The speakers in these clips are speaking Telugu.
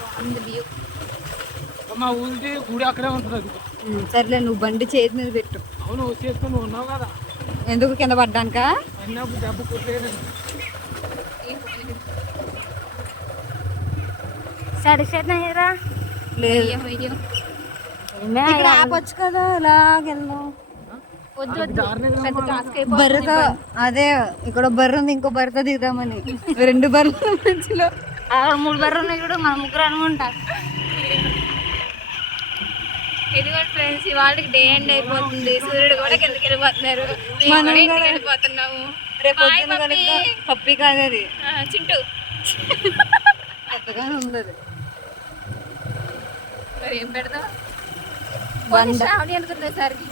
బాగుంది వ్యూ. మా ఊరికి గుడి అక్కడే ఉంటుంది అది. సర్లే నువ్వు బండి చేతి మీద పెట్టు. అవును చేసుకొని నువ్వు ఉన్నావు కదా. ఎందుకు కింద పడ్డానుక అన్నప్పుడు దెబ్బ కొట్టలేదండి. సరిసేరా లేదు ఇక్కడ ఆపొచ్చు కదా ఇలాగెళ్దాం. వద్దు వద్దు పెద్ద టాస్క్ బర్రెతో అదే ఇక్కడ బర్రె ఉంది, ఇంకో బర్రెతో దిగుదామని. 2 బర్రెల మధ్యలో 3 బర్రెలు ఉన్నాయి కూడా మన ముగ్గురు అనుకుంటా. ఇది కూడా ఫ్రెండ్స్ ఇవాళకి డే ఎండ్ అయిపోతుంది. సూర్యుడు కూడా కిందకి వెళ్ళిపోతున్నారు, వెళ్ళిపోతున్నాము. రేపు పప్పి కాదు అది చింటూ పెద్దగానే ఉంది. మరి ఏం పెడదాం బండ. శ్రావణి అనుకుంది సరికి.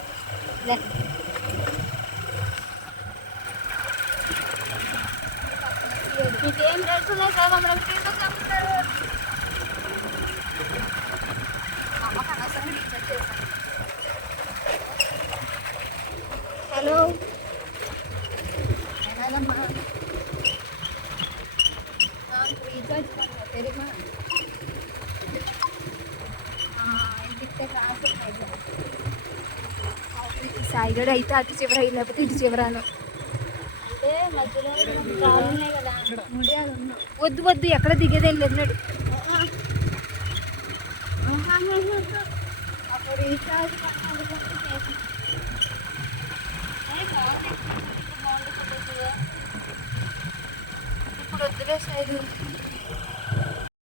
మీకేం తెలుస్తున్నాయి సార్ మమ్మల్ని తీసుకొచ్చి అమ్ముతారు. హలో రీఛార్జ్ தெரியுமா? సాయిగడ అయితే అటు చివర లేకపోతే ఇటు చివరాను. అంటే మధ్యలో ఉన్నాయి కదా. వద్దు వద్దు ఎక్కడ దిగేదేం లేదు. రీఛార్జ్